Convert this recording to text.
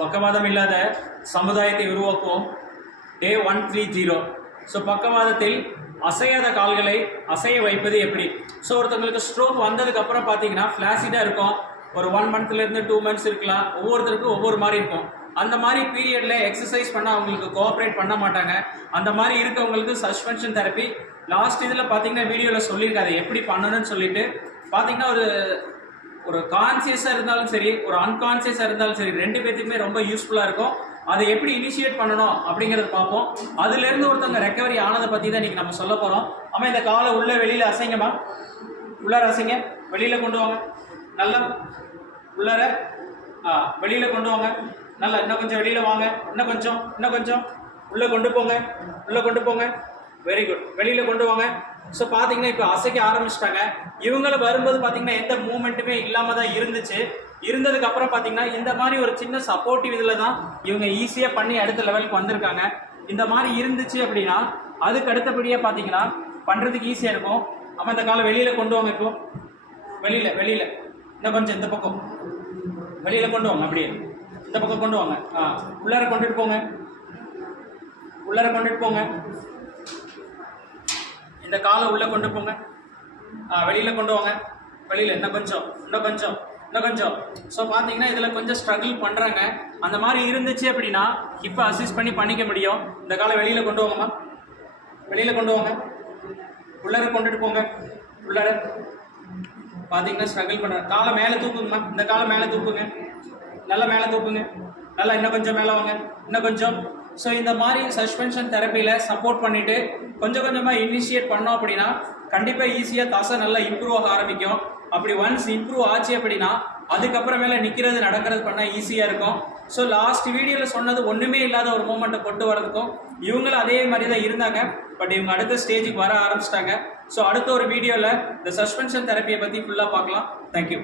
பக்கவாதம் இல்லாத சமுதாயத்தை உருவாக்குவோம். டே 130. ஸோ பக்கவாதத்தில் அசையாத கால்களை அசைய வைப்பது எப்படி? ஸோ ஒருத்தவங்களுக்கு ஸ்ட்ரோக் வந்ததுக்கப்புறம் பார்த்தீங்கன்னா ஃப்ளாசிடாக இருக்கும். ஒரு 1 மந்த்லேருந்து 2 மந்த்ஸ் இருக்கலாம். ஒவ்வொருத்தருக்கும் ஒவ்வொரு மாதிரி இருக்கும். அந்த மாதிரி பீரியடில் எக்ஸசைஸ் பண்ண அவங்களுக்கு கோஆப்ரேட் பண்ண மாட்டாங்க. அந்த மாதிரி இருக்கவங்களுக்கு சஸ்பென்ஷன் தெரப்பி லாஸ்ட் இதில் பார்த்தீங்கன்னா வீடியோவில் சொல்லியிருக்காது எப்படி பண்ணணும்னு சொல்லிட்டு. பார்த்தீங்கன்னா ஒரு கான்சியஸாக இருந்தாலும் சரி, ஒரு அன்கான்சியஸாக இருந்தாலும் சரி, 2 பேர்த்துக்குமே ரொம்ப யூஸ்ஃபுல்லாக இருக்கும். அதை எப்படி இனிஷியேட் பண்ணணும் அப்படிங்கிறத பார்ப்போம். அதுலேருந்து ஒருத்தவங்க ரெக்கவரி ஆனதை பற்றி தான் இன்றைக்கி நம்ம சொல்ல போகிறோம். ஆமாம், இந்த காலை உள்ளே வெளியில் அசைங்கம்மா, உள்ளார அசைங்க, வெளியில் கொண்டு வாங்க, நல்லா உள்ளார வெளியில் கொண்டு வாங்க, நல்லா இன்னும் கொஞ்சம் வெளியில் வாங்க, இன்னும் கொஞ்சம் உள்ளே கொண்டு போங்க, உள்ளே கொண்டு போங்க, வெரி குட், வெளியில் கொண்டு வாங்க. ஸோ பார்த்தீங்கன்னா இப்போ அசைக்க ஆரம்பிச்சிட்டாங்க. இவங்களை வரும்போது பார்த்தீங்கன்னா எந்த மூமெண்ட்டுமே இல்லாமல் தான் இருந்ததுக்கு அப்புறம் பார்த்தீங்கன்னா இந்த மாதிரி ஒரு சின்ன சப்போர்ட்டிவ் இதில் தான் இவங்க ஈஸியாக பண்ணி அடுத்த லெவலுக்கு வந்திருக்காங்க. இந்த மாதிரி இருந்துச்சு அப்படின்னா அதுக்கு அடுத்தபடியாக பார்த்தீங்கன்னா பண்ணுறதுக்கு ஈஸியாக இருக்கும். நம்ம இந்த காலை வெளியில் கொண்டு வாங்க, இப்போ வெளியில் இன்னும் கொஞ்சம் இந்த பக்கம் வெளியில் கொண்டு வாங்க, அப்படியே இந்த பக்கம் கொண்டு வாங்க, உள்ளார கொண்டுட்டு போங்க, உள்ளார கொண்டுட்டு போங்க, இந்த காலை உள்ளே கொண்டு போங்க, வெளியில் கொண்டு வாங்க, வெளியில் இன்னும் கொஞ்சம். ஸோ பார்த்தீங்கன்னா இதில் கொஞ்சம் ஸ்ட்ரகிள் பண்ணுறாங்க. அந்த மாதிரி இருந்துச்சு அப்படின்னா இப்போ அசிஸ்ட் பண்ணிக்க முடியும். இந்த காலை வெளியில் கொண்டு வாங்கம்மா, வெளியில் கொண்டு வாங்க, உள்ளார கொண்டுட்டு போங்க, உள்ளார. பார்த்தீங்கன்னா ஸ்ட்ரகிள் பண்ணுறாங்க. காலை மேலே தூக்குங்கம்மா, இந்த காலை மேலே தூக்குங்க, நல்லா மேலே தூக்குங்க, நல்லா இன்னும் கொஞ்சம் மேலே வாங்க, இன்னும் கொஞ்சம். ஸோ இந்த மாதிரி சஸ்பென்ஷன் தெரப்பியில் சப்போர்ட் பண்ணிவிட்டு கொஞ்சம் கொஞ்சமாக இனிஷியேட் பண்ணோம் அப்படின்னா கண்டிப்பாக ஈஸியாக தசை நல்லா இம்ப்ரூவ் ஆக ஆரம்பிக்கும். அப்படி ஒன்ஸ் இம்ப்ரூவ் ஆச்சு அப்படின்னா அதுக்கப்புறமேல நிற்கிறது நடக்கிறது பண்ணால் ஈஸியாக இருக்கும். ஸோ லாஸ்ட் வீடியோவில் சொன்னது ஒன்றுமே இல்லாத ஒரு மூமெண்ட்டை கொண்டு வரதுக்கும் இவங்களும் அதே மாதிரி தான் இருந்தாங்க. பட் இவங்க அடுத்த ஸ்டேஜுக்கு வர ஆரம்பிச்சிட்டாங்க. ஸோ அடுத்த ஒரு வீடியோவில் இந்த சஸ்பென்ஷன் தெரப்பியை பற்றி ஃபுல்லாக பார்க்கலாம். தேங்க்யூ.